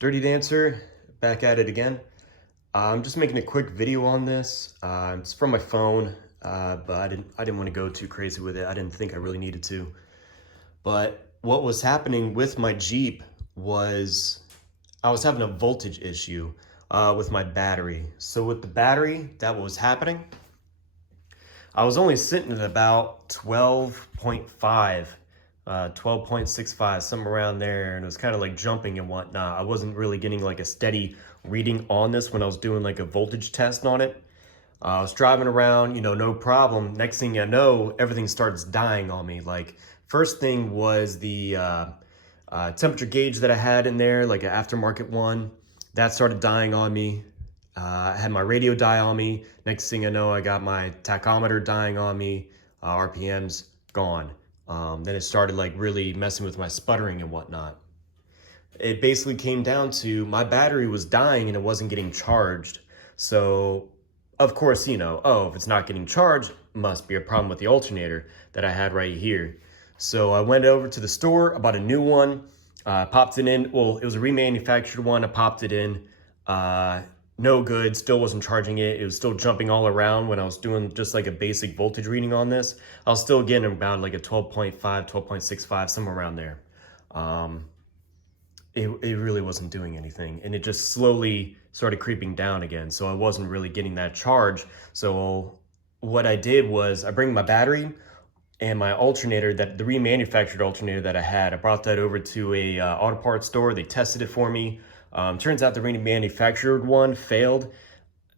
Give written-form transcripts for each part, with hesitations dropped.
Dirty Dancer, back at it again. I'm just making a quick video on this. It's from my phone, but I didn't want to go too crazy with it. I didn't think I really needed to. But what was happening with my Jeep was I was having a voltage issue with my battery. So with the battery, that was happening. I was only sitting at about 12.5, 12.65, somewhere around there, and it was kind of like jumping and whatnot. I wasn't really getting like a steady reading on this when I was doing like a voltage test on it. I was driving around, no problem. Next thing I know, everything starts dying on me. Like, first thing was the temperature gauge that I had in there, like an aftermarket one, that started dying on me. I had my radio die on me. Next thing I know, I got my tachometer dying on me. RPMs gone. Then it started like really messing with my sputtering and whatnot. It basically came down to my battery was dying and it wasn't getting charged. So, of course, if it's not getting charged, must be a problem with the alternator that I had right here. So I went over to the store, I bought a new one, popped it in. Well, it was a remanufactured one. I popped it in. No good, still wasn't charging it. It was still jumping all around when I was doing just like a basic voltage reading on this. I was still getting about like a 12.5, 12.65, somewhere around there. It really wasn't doing anything, and it just slowly started creeping down again. So I wasn't really getting that charge. So what I did was I bring my battery and my alternator, that the remanufactured alternator that I had, I brought that over to a auto parts store. They tested it for me. Turns out the remanufactured one failed,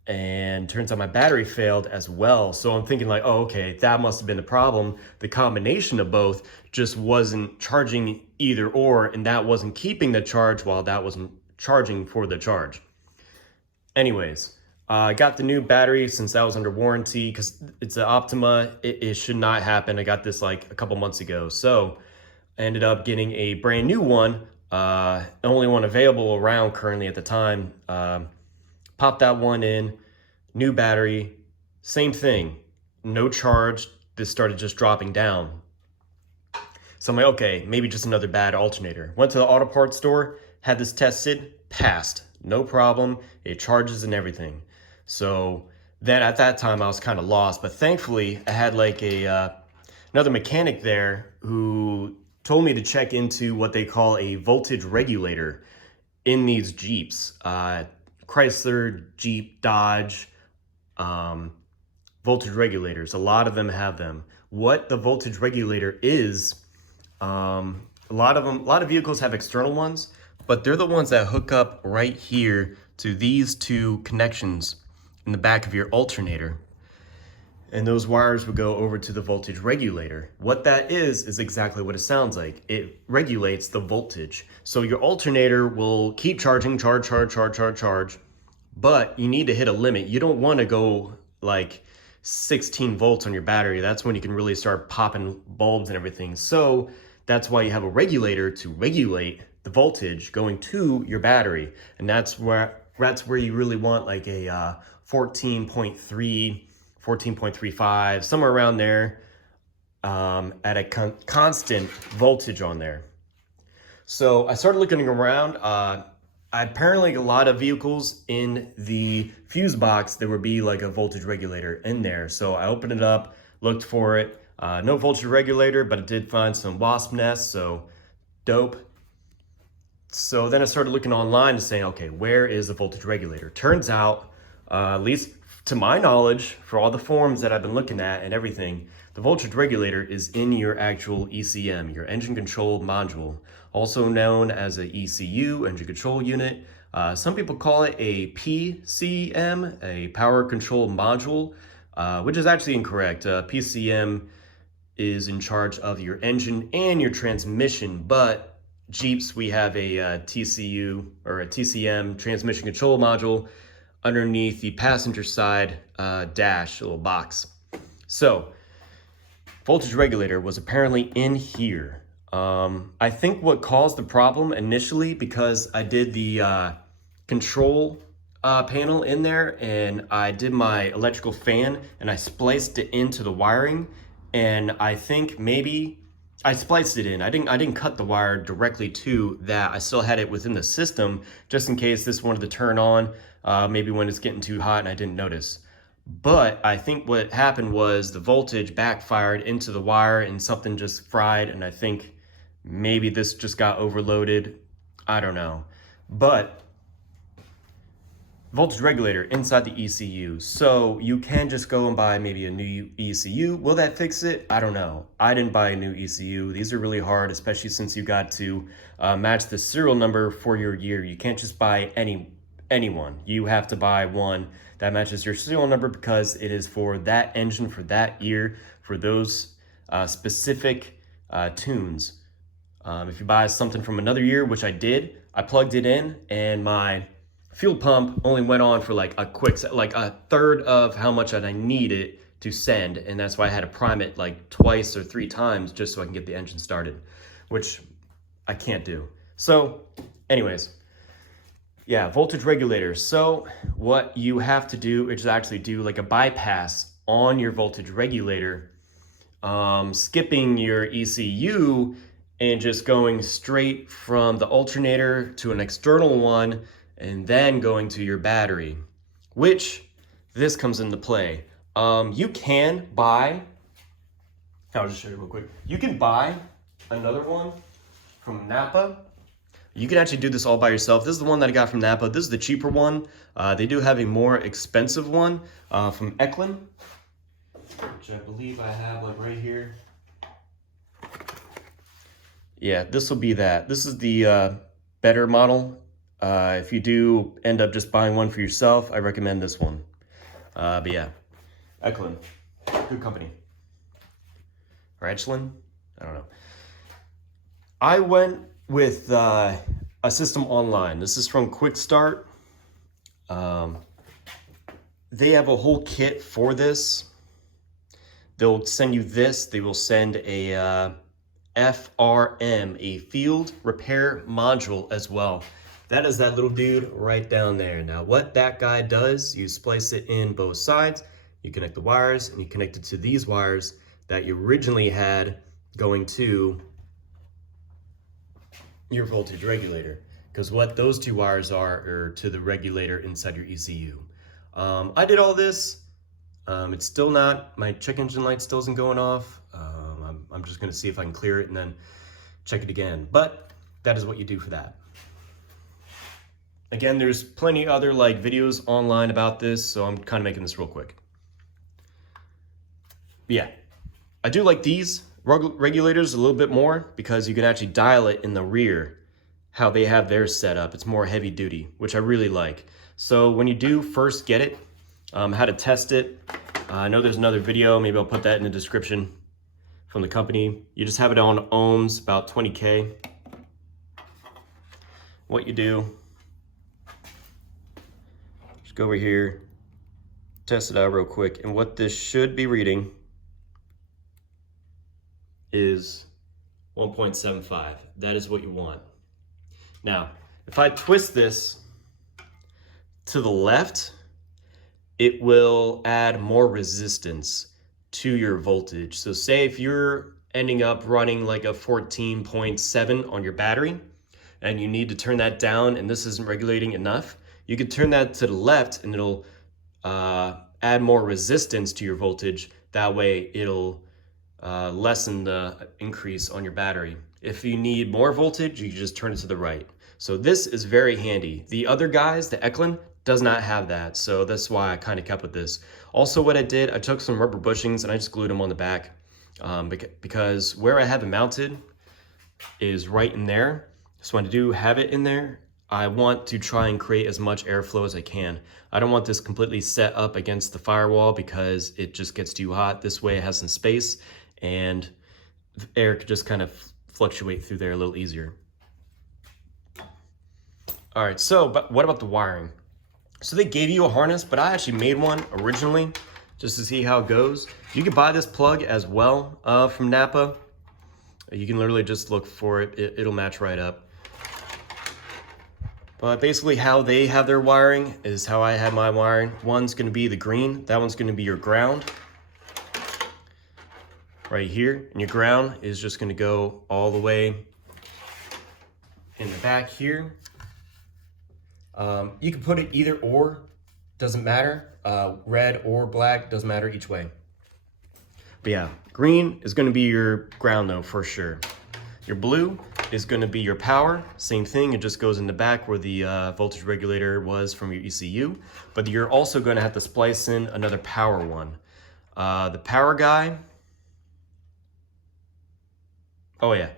and turns out my battery failed as well. So I'm thinking like, oh, okay, that must have been the problem. The combination of both just wasn't charging either or, and that wasn't keeping the charge while that wasn't charging for the charge. Anyways, I got the new battery since that was under warranty because it's an Optima. It should not happen. I got this like a couple months ago. So I ended up getting a brand new one, the only one available around currently at the time. Popped that one in, new battery, same thing, no charge. This started just dropping down. So I'm like, okay, maybe just another bad alternator. Went to the auto parts store, had this tested, passed, no problem. It charges and everything. So then at that time I was kind of lost, but thankfully I had like another mechanic there who told me to check into what they call a voltage regulator in these Jeeps. Chrysler, Jeep, Dodge, voltage regulators. A lot of them have them. What the voltage regulator is, a lot of vehicles have external ones, but they're the ones that hook up right here to these two connections in the back of your alternator. And those wires would go over to the voltage regulator. What that is exactly what it sounds like. It regulates the voltage. So your alternator will keep charging, charge, but you need to hit a limit. You don't want to go like 16 volts on your battery. That's when you can really start popping bulbs and everything. So that's why you have a regulator to regulate the voltage going to your battery. And that's where you really want like a 14.3, 14.35, somewhere around there, at a constant voltage on there. So I started looking around. Apparently a lot of vehicles in the fuse box, there would be like a voltage regulator in there. So I opened it up, looked for it. No voltage regulator, but I did find some wasp nests, so dope. So then I started looking online to say, okay, where is the voltage regulator? Turns out, at least to my knowledge, for all the forums that I've been looking at and everything, the voltage regulator is in your actual ECM, your engine control module, also known as a ECU, engine control unit. Some people call it a PCM, a power control module, which is actually incorrect. PCM is in charge of your engine and your transmission, but Jeeps, we have a TCU or a TCM, transmission control module, underneath the passenger side dash, a little box. So voltage regulator was apparently in here. I think what caused the problem initially, because I did the control panel in there and I did my electrical fan and I spliced it into the wiring, and I think maybe I spliced it in. I didn't cut the wire directly to that. I still had it within the system just in case this wanted to turn on, maybe when it's getting too hot and I didn't notice. But I think what happened was the voltage backfired into the wire and something just fried, and I think maybe this just got overloaded. I don't know. But voltage regulator inside the ECU. So you can just go and buy maybe a new ECU. Will that fix it? I don't know. I didn't buy a new ECU. These are really hard, especially since you got to match the serial number for your year. You can't just buy anyone. You have to buy one that matches your serial number because it is for that engine for that year for those specific tunes. If you buy something from another year, which I did, I plugged it in and my fuel pump only went on for like a third of how much I needed to send, and that's why I had to prime it like twice or 3 times just so I can get the engine started, which I can't do. So anyways, yeah, voltage regulator. So what you have to do is actually do like a bypass on your voltage regulator, skipping your ECU and just going straight from the alternator to an external one and then going to your battery, which this comes into play. You can buy, I'll just show you real quick. You can buy another one from Napa. You can actually do this all by yourself. This is the one that I got from Napa. This is the cheaper one. They do have a more expensive one from Eklund, which I believe I have like right here. Yeah, this will be that. This is the better model. If you do end up just buying one for yourself, I recommend this one. But yeah, Eklund, good company. Or Echelon, I don't know. I went with a system online. This is from Quick Start. They have a whole kit for this. They'll send you this. They will send a FRM, a field repair module as well. That is that little dude right down there. Now what that guy does, you splice it in both sides, you connect the wires, and you connect it to these wires that you originally had going to your voltage regulator. Because what those 2 wires are to the regulator inside your ECU. I did all this. It's still not, my check engine light still isn't going off. I'm just gonna see if I can clear it and then check it again. But that is what you do for that. Again, there's plenty other like videos online about this, so I'm kind of making this real quick. But yeah, I do like these regulators a little bit more because you can actually dial it in the rear, how they have theirs set up. It's more heavy duty, which I really like. So when you do first get it, how to test it, I know there's another video, maybe I'll put that in the description from the company. You just have it on ohms, about 20K. What you do, just go over here, test it out real quick, and what this should be reading is 1.75. That is what you want. Now, if I twist this to the left, it will add more resistance to your voltage. So say if you're ending up running like a 14.7 on your battery and you need to turn that down and this isn't regulating enough, you can turn that to the left and it'll add more resistance to your voltage. That way it'll lessen the increase on your battery. If you need more voltage, you just turn it to the right. So this is very handy. The other guys, the Eklund, does not have that, so that's why I kind of kept with this. Also what I did, I took some rubber bushings and I just glued them on the back because where I have it mounted is right in there. So when I do have it in there, I want to try and create as much airflow as I can. I don't want this completely set up against the firewall because it just gets too hot. This way it has some space and air could just kind of fluctuate through there a little easier. All right, so but what about the wiring? So they gave you a harness, but I actually made one originally just to see how it goes. You can buy this plug as well from Napa. You can literally just look for it. It'll match right up. But basically how they have their wiring is how I have my wiring. One's gonna be the green, that one's gonna be your ground. right here, and your ground is just gonna go all the way in the back here. You can put it either or, doesn't matter. Red or black, doesn't matter each way. But yeah, green is gonna be your ground though, for sure. Your blue is gonna be your power, same thing, it just goes in the back where the voltage regulator was from your ECU, but you're also gonna have to splice in another power one. The power guy, oh yeah,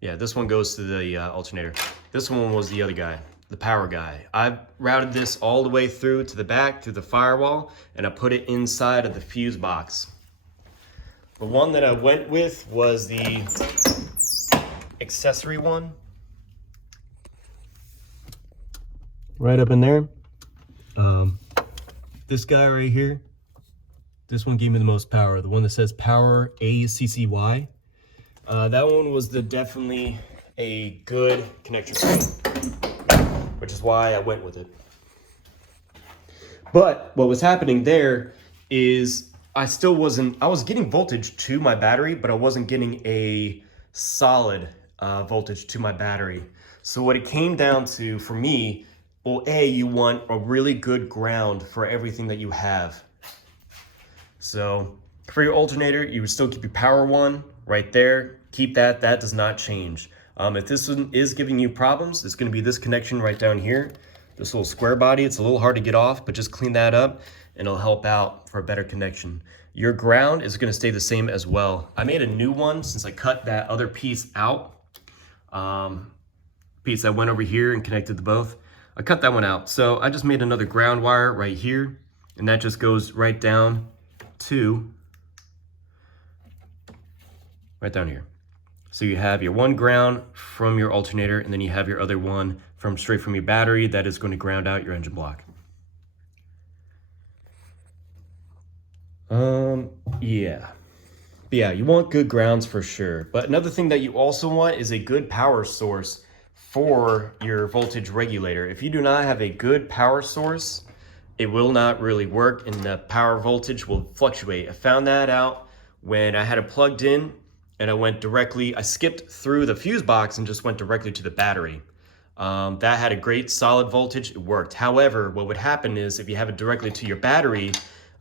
this one goes to the alternator. This one was the other guy, the power guy. I routed this all the way through to the back, through the firewall, and I put it inside of the fuse box. The one that I went with was the accessory one. Right up in there. This guy right here, this one gave me the most power. The one that says power ACCY. That one was definitely a good connector point, which is why I went with it. But what was happening there is I was getting voltage to my battery, but I wasn't getting a solid voltage to my battery. So what it came down to for me, well, you want a really good ground for everything that you have. So for your alternator, you would still keep your power one right there. Keep that does not change. If this one is giving you problems, it's gonna be this connection right down here. This little square body, it's a little hard to get off, but just clean that up and it'll help out for a better connection. Your ground is gonna stay the same as well. I made a new one since I cut that other piece out. Piece that went over here and connected the both. I cut that one out. So I just made another ground wire right here, and that just goes right down to, right down here. So you have your one ground from your alternator, and then you have your other one straight from your battery that is going to ground out your engine block. Yeah, you want good grounds for sure. But another thing that you also want is a good power source for your voltage regulator. If you do not have a good power source, it will not really work and the power voltage will fluctuate. I found that out when I had it plugged in and I skipped through the fuse box and just went directly to the battery. That had a great solid voltage, it worked. However, what would happen is if you have it directly to your battery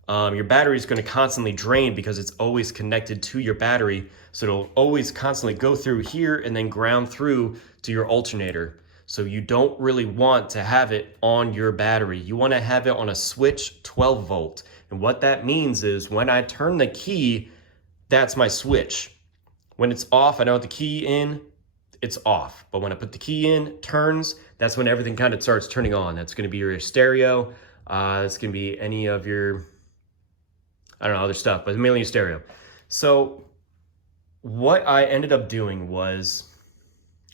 is going to constantly drain because it's always connected to your battery. So it'll always constantly go through here and then ground through to your alternator. So you don't really want to have it on your battery. You want to have it on a switch 12 volt. And what that means is when I turn the key, that's my switch. When it's off, I don't have the key in, it's off. But when I put the key in, turns, that's when everything kind of starts turning on. That's going to be your stereo. It's going to be any of your, I don't know, other stuff, but mainly your stereo. So what I ended up doing was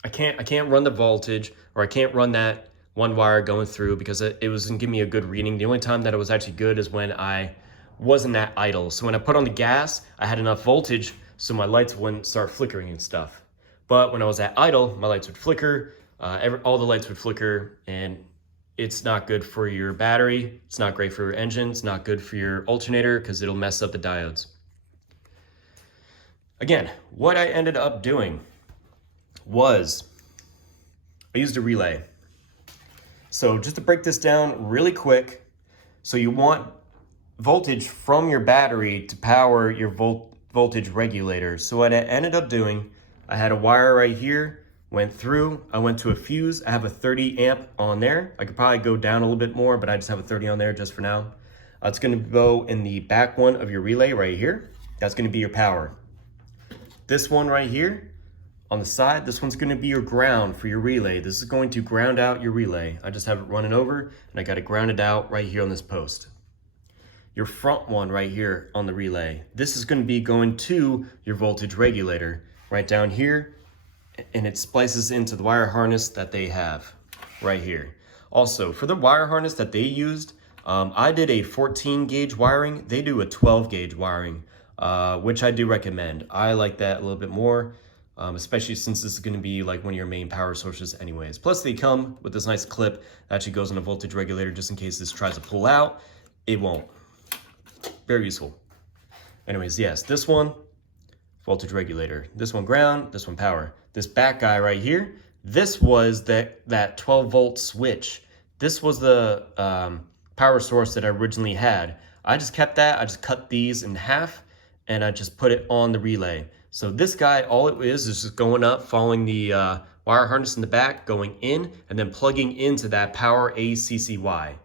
I can't run the voltage, or I can't run that one wire going through because it wasn't giving me a good reading. The only time that it was actually good is when I wasn't at idle. So when I put on the gas, I had enough voltage so my lights wouldn't start flickering and stuff. But when I was at idle, my lights would flicker, all the lights would flicker, and it's not good for your battery, it's not great for your engine, it's not good for your alternator because it'll mess up the diodes. Again, what I ended up doing was I used a relay. So just to break this down really quick, so you want voltage from your battery to power your voltage regulator. So what I ended up doing, I had a wire right here, went through, I went to a fuse. I have a 30 amp on there. I could probably go down a little bit more, but I just have a 30 on there just for now. It's gonna go in the back one of your relay right here. That's gonna be your power. This one right here on the side, this one's gonna be your ground for your relay. This is going to ground out your relay. I just have it running over and I got it grounded out right here on this post. Your front one right here on the relay, this is gonna be going to your voltage regulator right down here, and it splices into the wire harness that they have right here. Also, for the wire harness that they used, I did a 14 gauge wiring. They do a 12 gauge wiring, which I do recommend. I like that a little bit more, especially since this is gonna be like one of your main power sources anyways. Plus they come with this nice clip that actually goes on a voltage regulator just in case this tries to pull out, it won't. Very useful. Anyways, yes, this one, voltage regulator. This one ground, this one power. This back guy right here, this was that 12 volt switch. This was the power source that I originally had. I just kept that. I just cut these in half and I just put it on the relay. So this guy, all it is just going up, following the wire harness in the back, going in, and then plugging into that power ACCY.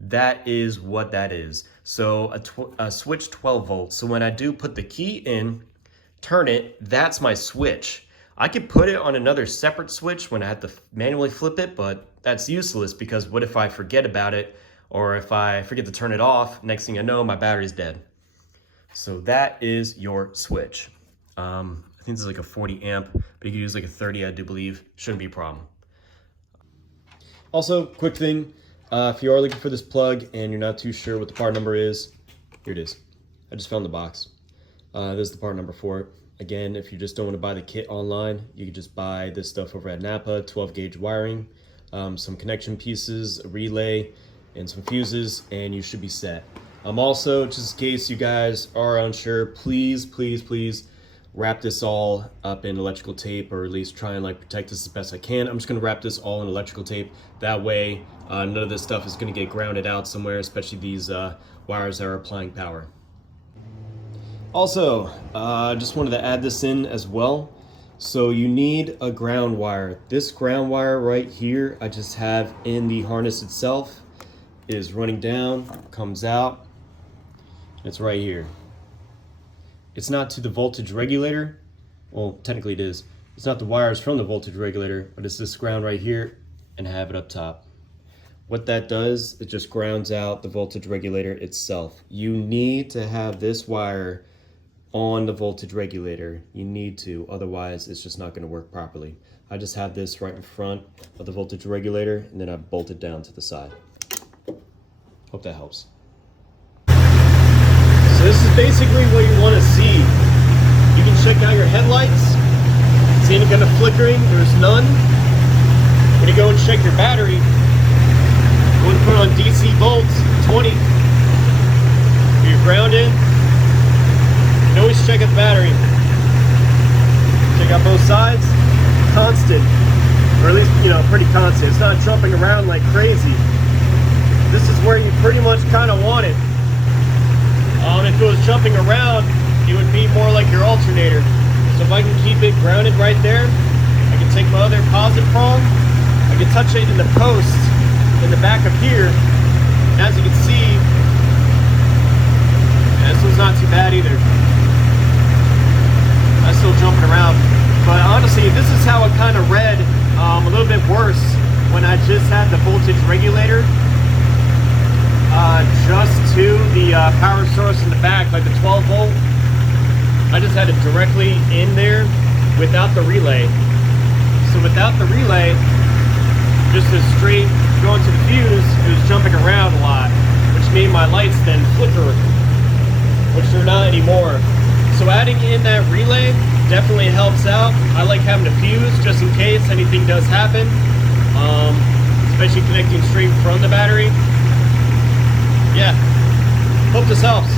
That is what that is. So a switch 12 volts. So when I do put the key in, turn it, that's my switch. I could put it on another separate switch when I have to manually flip it, but that's useless because what if I forget about it, or if I forget to turn it off, next thing I know, my battery's dead. So that is your switch. I think this is like a 40 amp, but you can use like a 30, I do believe. Shouldn't be a problem. Also, quick thing, if you are looking for this plug and you're not too sure what the part number is, here it is. I just found the box. This is the part number for it. Again, if you just don't want to buy the kit online, you can just buy this stuff over at Napa, 12 gauge wiring, some connection pieces, a relay, and some fuses, and you should be set. Also, just in case you guys are unsure, please, please, please wrap this all up in electrical tape, or at least try and like protect this as best I can. I'm just gonna wrap this all in electrical tape. That way, none of this stuff is gonna get grounded out somewhere, especially these wires that are applying power. Also, just wanted to add this in as well. So you need a ground wire. This ground wire right here, I just have in the harness itself, is running down, comes out, it's right here. It's not to the voltage regulator. Well, technically it is. It's not the wires from the voltage regulator, but it's this ground right here and have it up top. What that does, it just grounds out the voltage regulator itself. You need to have this wire on the voltage regulator. You need to, otherwise it's just not gonna work properly. I just have this right in front of the voltage regulator and then I bolt it down to the side. Hope that helps. So this is basically what you want to see. You can check out your headlights. See any kind of flickering? There's none. When you go and check your battery, go and put on DC volts, 20. If you're grounded, you can always check out the battery. Check out both sides. Constant, or at least, pretty constant. It's not jumping around like crazy. This is where you pretty much kind of want it. If it was jumping around, it would be more like your alternator. So if I can keep it grounded right there, I can take my other positive prong, I can touch it in the post in the back of here. And as you can see, this one's not too bad either. I'm still jumping around. But honestly, this is how it kind of read a little bit worse when I just had the voltage regulator just to the power source in the back, like the 12 volt. I just had it directly in there without the relay. So without the relay, just a straight going to the fuse, it was jumping around a lot, which made my lights then flicker, which they're not anymore. So adding in that relay definitely helps out. I like having a fuse just in case anything does happen, especially connecting straight from the battery. Yeah, hope this helps.